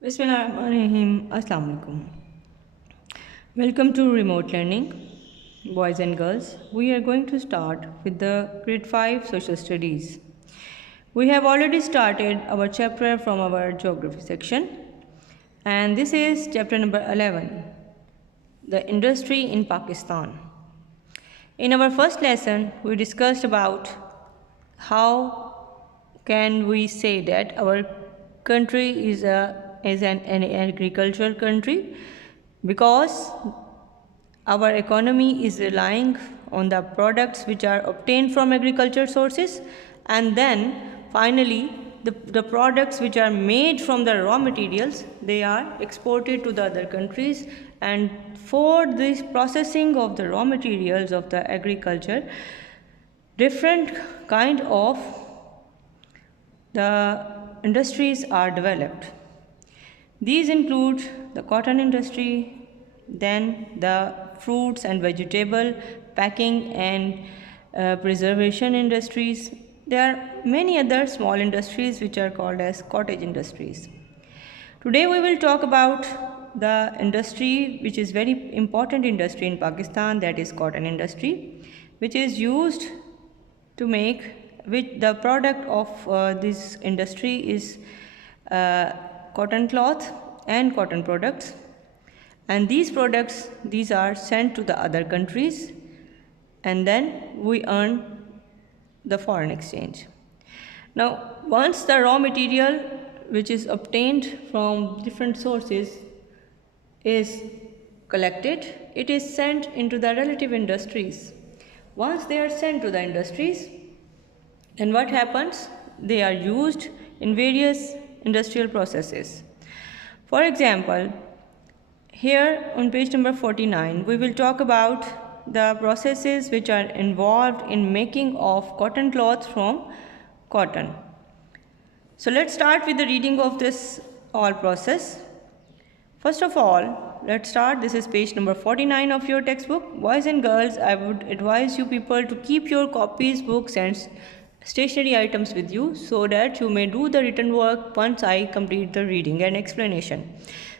Bismillahirrahmanirrahim. Assalamu alaikum. Welcome to remote learning, boys and girls. We are going to start with the grade 5 social studies. We have already started our chapter from our geography section, and this is chapter number 11, the industry in Pakistan. In our first lesson, we discussed about how can we say that our country is an agricultural country, because our economy is relying on the products which are obtained from agriculture sources, and then finally the products which are made from the raw materials, they are exported to the other countries. And for this processing of the raw materials of the agriculture, different kind of the industries are developed. These include the cotton industry, then the fruits and vegetable packing and preservation industries. There are many other small industries which are called as cottage industries. Today we will talk about the industry which is very important industry in Pakistan, that is cotton industry, which is used to make, which the product of this industry is cotton cloth and cotton products, and these products, these are sent to the other countries, and then we earn the foreign exchange. Now once the raw material which is obtained from different sources is collected, it is sent into the relative industries. Once they are sent to the industries, then what happens? They are used in various industrial processes. For example, here on page number 49, we will talk about the processes which are involved in making of cotton cloth from cotton. So let's start with the reading of this all process. First of all, let's start. This is page number 49 of your textbook. Boys and girls, I would advise you people to keep your copies, books and stationery items with you, so that you may do the written work once I complete the reading and explanation.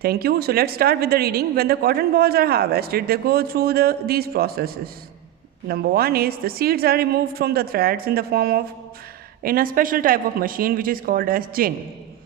Thank you. So let's start with the reading. When the cotton balls are harvested, they go through these processes. Number one is the seeds are removed from the threads in a special type of machine which is called as gin.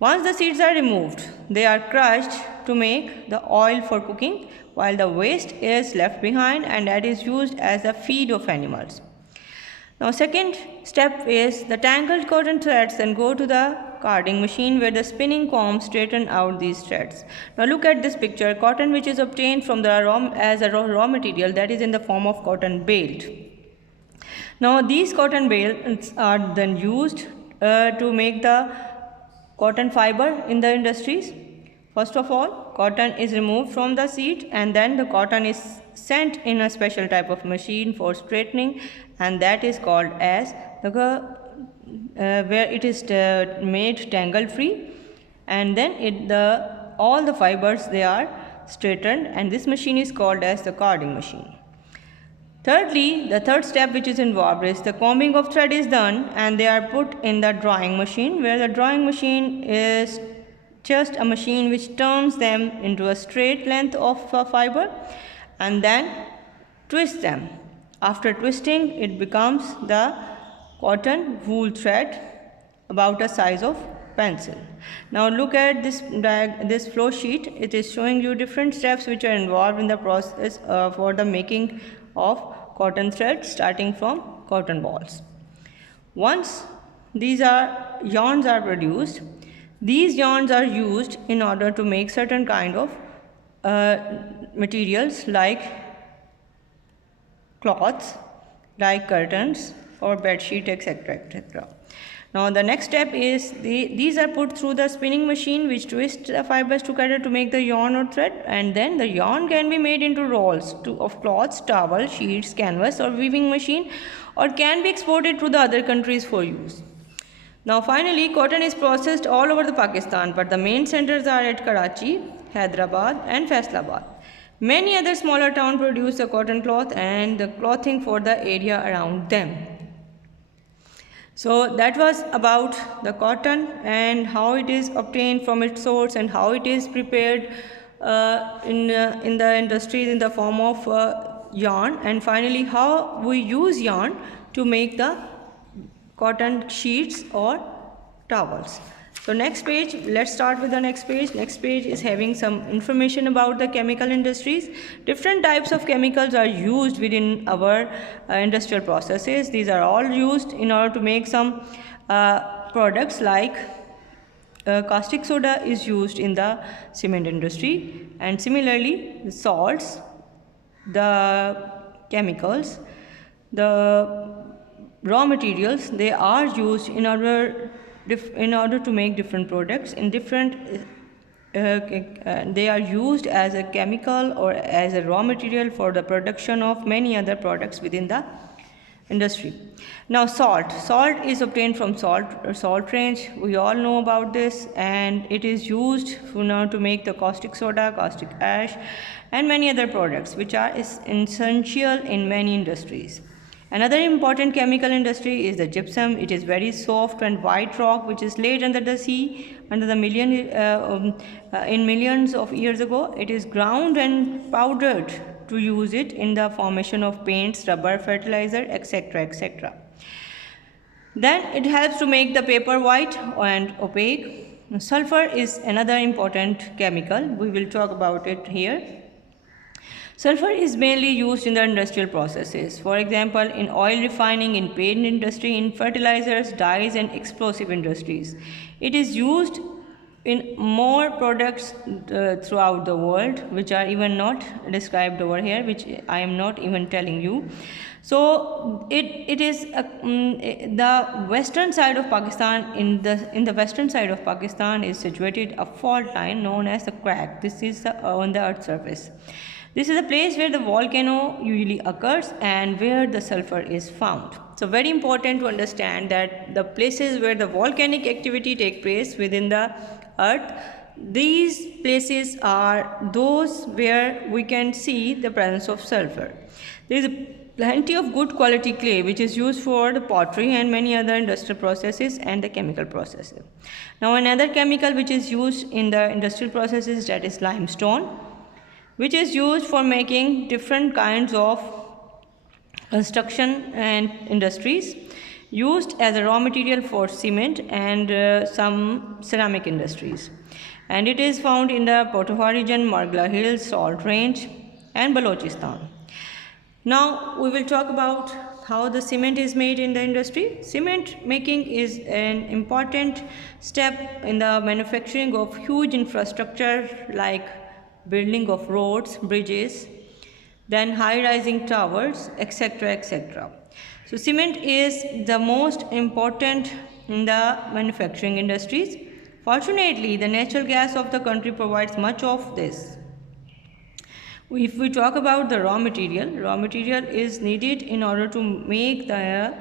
Once the seeds are removed, they are crushed to make the oil for cooking, while the waste is left behind and that is used as the feed of animals. Now second step is the tangled cotton threads then go to the carding machine, where the spinning comb straighten out these threads. Now look at this picture. Cotton which is obtained from the raw material, that is in the form of cotton baled. Now these cotton bales are then used to make the cotton fiber in the industries. First of all, cotton is removed from the seed, and then the cotton is sent in a special type of machine for straightening, and that is called as where it is made tangle free, and then all the fibers, they are straightened, and this machine is called as the carding machine. Thirdly, the third step which is involved is the combing of thread is done, and they are put in the drying machine, where the drying machine is just a machine which turns them into a straight length of fiber and then twists them. After twisting, it becomes the cotton wool thread about a size of pencil. Now look at this flow sheet. It is showing you different steps which are involved in the process for the making of cotton thread, starting from cotton balls. Once these yarns are produced, these yarns are used in order to make certain kind of materials like cloths, like curtains or bed sheet, etc., etc. Now the next step is these are put through the spinning machine, which twists the fibers together to make the yarn or thread, and then the yarn can be made into rolls of cloths, towel, sheets, canvas or weaving machine, or can be exported to the other countries for use. Now finally, cotton is processed all over the Pakistan, but the main centers are at Karachi, Hyderabad and Faisalabad. Many other smaller towns produce the cotton cloth and the clothing for the area around them. So that was about the cotton and how it is obtained from its source and how it is prepared in the industries in the form of yarn, and finally how we use yarn to make the cotton sheets or towels. So next page, let's start with the next page. Next page is having some information about the chemical industries. Different types of chemicals are used within our industrial processes. These are all used in order to make some products, like caustic soda is used in the cement industry, and similarly the salts, the chemicals, the raw materials, they are used in order to make different products in different they are used as a chemical or as a raw material for the production of many other products within the industry. Now salt is obtained from salt range. We all know about this, and it is used now to make the caustic soda, caustic ash, and many other products which are essential in many industries. Another important chemical industry is the gypsum. It is very soft and white rock which is laid under the sea under the in millions of years ago. It is ground and powdered to use it in the formation of paints, rubber, fertilizer, etc., etc. Then it helps to make the paper white and opaque. Sulfur is another important chemical. We will talk about it here. Sulfur is mainly used in the industrial processes. For example, in oil refining, in paint industry, in fertilizers, dyes, and explosive industries. It is used in more products throughout the world, which are even not described over here, which I am not even telling you. So it is the western side of Pakistan. In the western side of Pakistan is situated a fault line known as the crack. This is on the earth's surface. This is a place where the volcano usually occurs and where the sulfur is found. So very important to understand that the places where the volcanic activity take place within the earth, these places are those where we can see the presence of sulfur. There is plenty of good quality clay which is used for the pottery and many other industrial processes and the chemical processes. Now another chemical which is used in the industrial processes, that is limestone, which is used for making different kinds of construction and industries, used as a raw material for cement and some ceramic industries. And it is found in the Pothohar region, Margla Hills, Salt Range, and Balochistan. Now we will talk about how the cement is made in the industry. Cement making is an important step in the manufacturing of huge infrastructure like building of roads, bridges, then high-rising towers, etc., etc. So cement is the most important in the manufacturing industries. Fortunately, the natural gas of the country provides much of this. If we talk about the raw material is needed in order to make the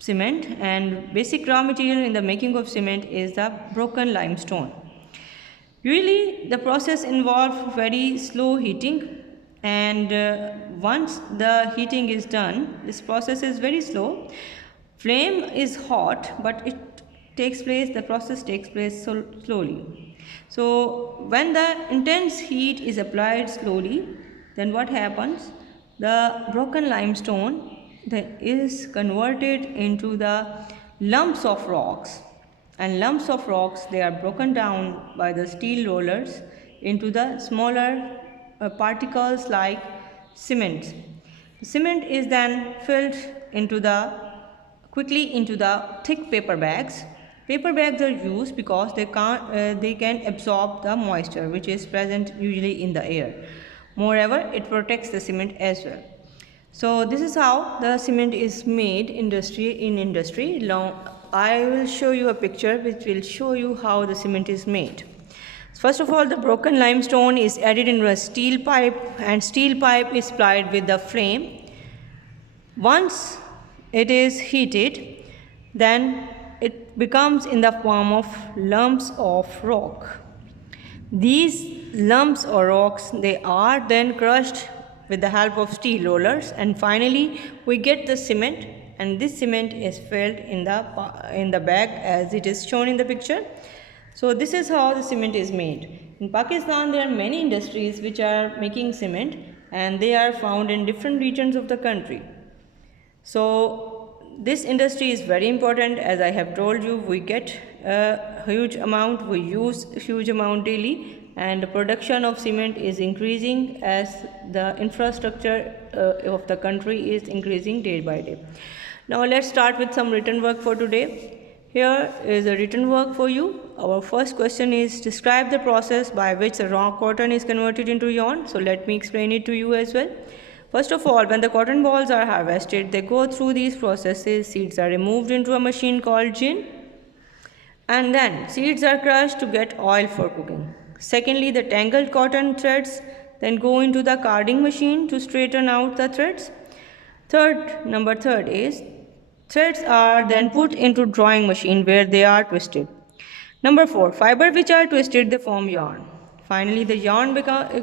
cement, and basic raw material in the making of cement is the broken limestone. Usually the process involves very slow heating, and once the heating is done, this process is very slow. Flame is hot, but the process takes place so slowly. So when the intense heat is applied slowly, then what happens? The broken limestone is converted into the lumps of rocks. And lumps of rocks, they are broken down by the steel rollers into the smaller particles like cement. The cement is then filled quickly into the thick paper bags. Paper bags are used because they can absorb the moisture which is present usually in the air. Moreover, it protects the cement as well. So this is how the cement is made in industry. Now I will show you a picture which will show you how the cement is made. First of all, the broken limestone is added into a steel pipe, and steel pipe is plied with the flame. Once it is heated, then it becomes in the form of lumps of rock. These lumps or rocks, they are then crushed with the help of steel rollers, and finally we get the cement, and this cement is filled in the bag as it is shown in the picture. So this is how the cement is made. In Pakistan there are many industries which are making cement, and they are found in different regions of the country. So this industry is very important. As I have told you, we get a huge amount, we use huge amount daily, and the production of cement is increasing as the infrastructure of the country is increasing day by day. Now let's start with some written work for today. Here is a written work for you. Our first question is, describe the process by which the raw cotton is converted into yarn. So let me explain it to you as well. First of all, when the cotton balls are harvested, they go through these processes. Seeds are removed into a machine called gin, and then seeds are crushed to get oil for cooking. Secondly, the tangled cotton threads then go into the carding machine to straighten out the threads. Number third is, threads are then put into drawing machine where they are twisted. Number 4, fiber which are twisted, they form yarn. Finally, the yarn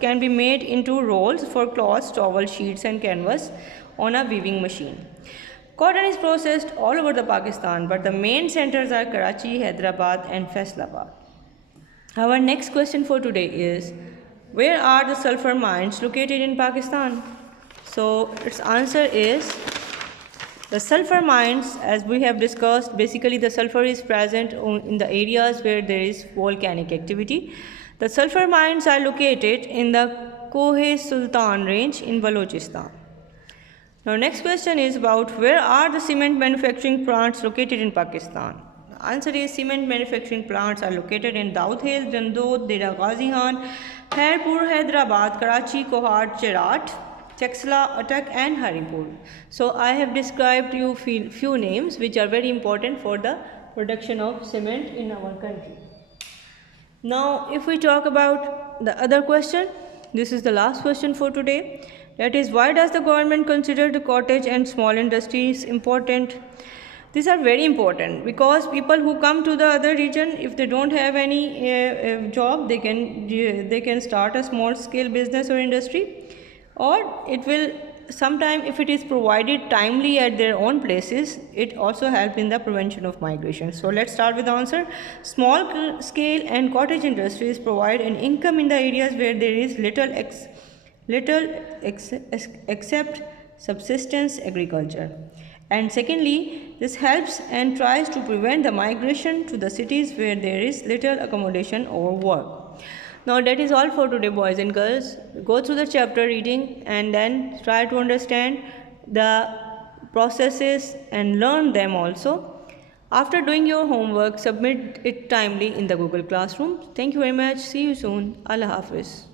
can be made into rolls for cloths, towel, sheets and canvas on a weaving machine. Cotton is processed all over the Pakistan, but the main centers are Karachi, Hyderabad and Faisalabad. Our next question for today is, where are the sulfur mines located in Pakistan? So its answer is, the sulfur mines, as we have discussed, basically the sulfur is present in the areas where there is volcanic activity. The sulfur mines are located in the Kohe Sultan range in Balochistan. Now next question is about, where are the cement manufacturing plants located in Pakistan? The answer is, cement manufacturing plants are located in Daud Hill, Jandod, Dera Ghazi Khan, Khairpur, Hyderabad, Karachi, Kohat, Cherat, Chaksla, Attak and Haripur. So I have described you few names which are very important for the production of cement in our country. Now if we talk about the other question, this is the last question for today. That is, why does the government consider the cottage and small industries important? These are very important because people who come to the other region, if they don't have any job, they can start a small scale business or industry, or it will sometime, if it is provided timely at their own places, it also helps in the prevention of migration. So let's start with the answer. Small scale and cottage industries provide an income in the areas where there is little except subsistence agriculture. And secondly, this helps and tries to prevent the migration to the cities where there is little accommodation or work. Now that is all for today, boys and girls. Go through the chapter reading and then try to understand the processes and learn them also. After doing your homework, submit it timely in the Google Classroom. Thank you very much. See you soon. Allah Hafiz.